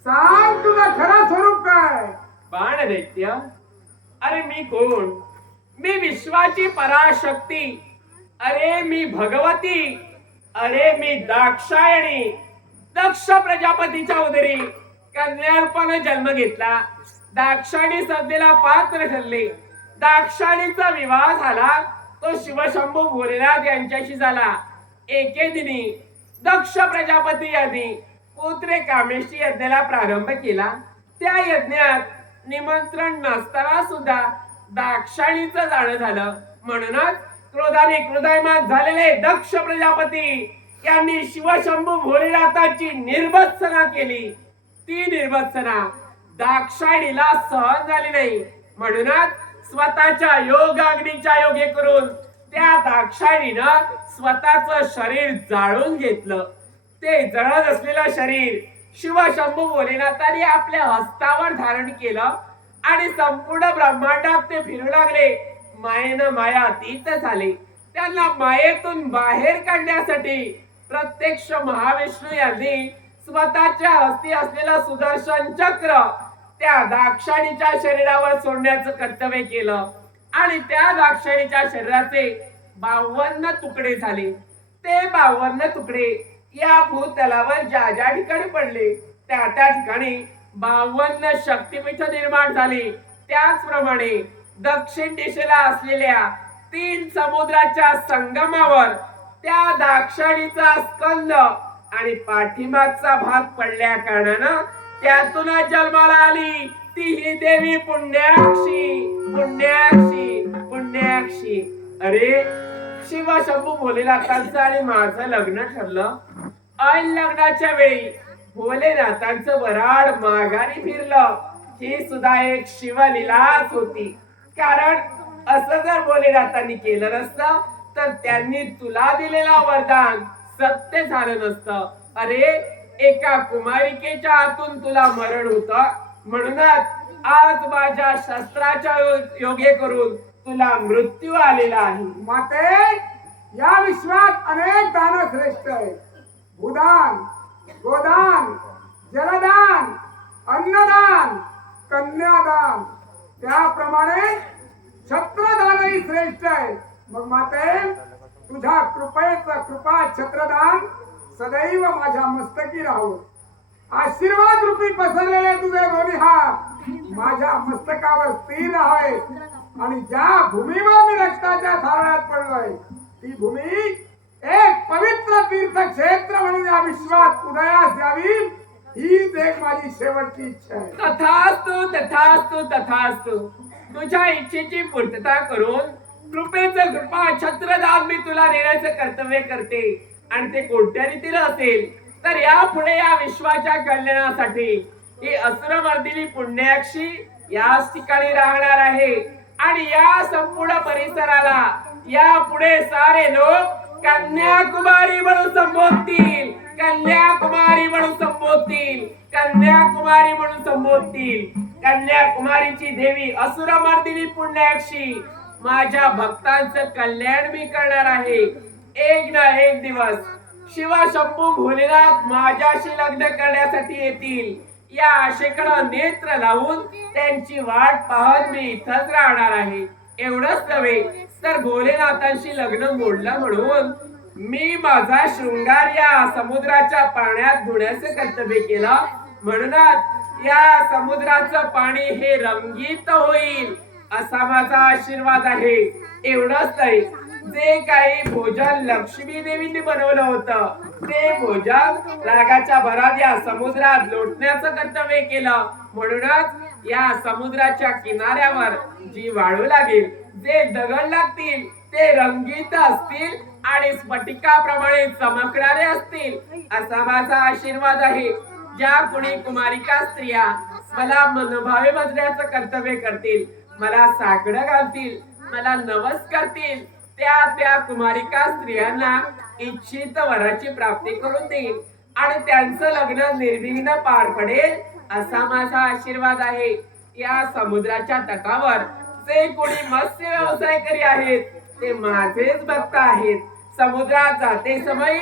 सांग तुझं खरं स्वरूप काय? बाण दैत्य, अरे मी कोण? मी विश्वाची पराशक्ती. अरे मी भगवती. अरे मी दाक्षायणी. दक्ष प्रजापतीच्या उदरी कन्यारूपाने जन्म घेतला. दाक्षायणी संधीला पात्र ठरले. दाक्षायणीचा विवाह झाला तो शिवशंभू भोलेनाथ यांच्याशी झाला. एके दिनी दक्ष प्रजापती यांनी पुत्रे कामेशी यज्ञाला प्रारंभ केला. त्या यज्ञात निमंत्रण नसताना सुद्धा दाक्षायणीचं जाणं झालं. म्हणूनच क्रोधाने क्रोधायमान झालेले दक्ष प्रजापती यांनी शिवशंभू भोलेनाथाची निर्भत्सना केली. ती निर्भत्सना दाक्षायणीला सहन झाली नाही. म्हणूनच स्वतःच्या योगाग्नीच्या योगे करून त्या दाक्षायणीनं स्वतःचं शरीर जाळून घेतलं. ते जळत असलेलं शरीर शिवशंभू भोलेनाथाने आपल्या हस्तावर धारण केलं आणि संपूर्ण ब्रह्मांडात ते फिरू लागले. मायेनं माया अतीत झाले. त्यांना मायेतून बाहेर काढण्यासाठी प्रत्यक्ष महाविष्णू यांनी स्वतःच्या हस्ती असलेलं सुदर्शन चक्र त्या दाक्षायणीच्या शरीरावर सोडण्याचं कर्तव्य केलं आणि त्या दाक्षायणीच्या शरीराचे 52 तुकडे झाले. ते 52 तुकडे या भूतलावर ज्या ज्या ठिकाणी पडले त्या त्या ठिकाणी 52 शक्तिपीठ निर्माण झाली. त्याचप्रमाणे दक्षिण दिशेला असलेल्या 3 समुद्राच्या संगमावर त्या दाक्षायणीचा स्कंद आणि पाठीमागचा भाग पडल्या कारणानं त्यातूनच जन्माला आली ती ही देवी पुण्याक्षी. पुण्याक्षी पुण्याक्षी. अरे शिवशंभू भोलेनाथांचं आणि माझं लग्न ठरलं. ऐन लग्नाच्या वेळी भोलेनाथांचं वराड माघारी फिरलं. ही सुद्धा एक शिवलीलाच होती. कारण असं जर भोलेनाथांनी केलं नसतं तर त्यांनी तुला दिलेला वरदान सत्य झालं नसतं. अरे एका कुमारिकेच्या हातून तुला मरण होतं. म्हणूनच आज माझ्या शस्त्राच्या योगे करून तुला मृत्यू आलेला आहे. माते, या विश्वात अनेक दान श्रेष्ठ आहेत. भूदान, गोदान, जलदान, अन्नदान, कन्यादान, त्याप्रमाणे छत्रदानही श्रेष्ठ आहे. मग माते, तुझ्या कृपेचं कृपा छत्रदान सदैव माझ्या मस्तकी राहो. आशीर्वाद रूपी पसरलेले तुझे दोन्ही हात माझ्या मस्तकावर स्थिर राहावे आणि ज्या भूमीवर मी रक्ताच्या थारोळ्यात पडलोय ती भूमी एक पवित्र तीर्थक्षेत्र म्हणून या विश्वात उदयास यावी, हीच एक माझी शेवटची इच्छा आहे. तथास्तु तथास्तु तथास्तु. तुझ्या इच्छेची पूर्तता करून कृपेचं कृपा छत्रदान मी तुला देण्याचं कर्तव्य करते. आणि ते कोणत्या रीतीला असेल तर यापुढे या विश्वाच्या कल्याणासाठी ही असुरमर्दिनी पुण्याक्षी याच ठिकाणी राहणार आहे. आणि या संपूर्ण परिसराला यापुढे सारे लोक कन्याकुमारी म्हणून संबोधतील. कन्याकुमारी म्हणून संबोधतील. कन्याकुमारी म्हणून संबोधतील. कन्याकुमारीची देवी असुरमर्दिनी पुण्याक्षी माझ्या भक्तांचं कल्याण मी करणार आहे. एक ना एक दिवस शिवशंभू भोलेनाथ माझ्याशी लग्न करण्यासाठी येतील. या आशेकडं नेत्र लावून त्यांची वाट पाहत मी इथंच राहणार आहे. एवढंच नव्हे तर भोलेनाथांशी लग्न मोडलं म्हणून मी माझा शृंगार या समुद्राच्या पाण्यात धुण्याचं कर्तव्य केलं. म्हणूनच या समुद्राचं पाणी हे रंगीत होईल असा माझा आशीर्वाद आहे. एवढंच नाही, जे काही भोजन लक्ष्मी देवीने बनवलं होतं ते भोजन रागाच्या भरात या समुद्रात लोटण्याचं कर्तव्य केलं. म्हणूनच या समुद्राच्या किनाऱ्यावर जी वाळू लागेल, जे दगड लागतील ते रंगीत असतील आणि स्फटिकाप्रमाणे चमकणारे असतील असा माझा आशीर्वाद आहे. ज्या कुणी कुमारिका स्त्रिया मला मनभावे बजण्याचं कर्तव्य करतील, मला साकडं घालतील, मला नवस करतील, त्या कुमारिका स्त्रियांना इच्छित वराची प्राप्ती करून देईल आणि त्यांचं लग्न निर्विघ्न पार पडेल असा माझा आशीर्वाद आहे. या समुद्राच्या तटावर जे कोणी मत्स्य व्यवसाय करी आहेत ते माझेच भक्त आहेत. समुद्रात जाते समय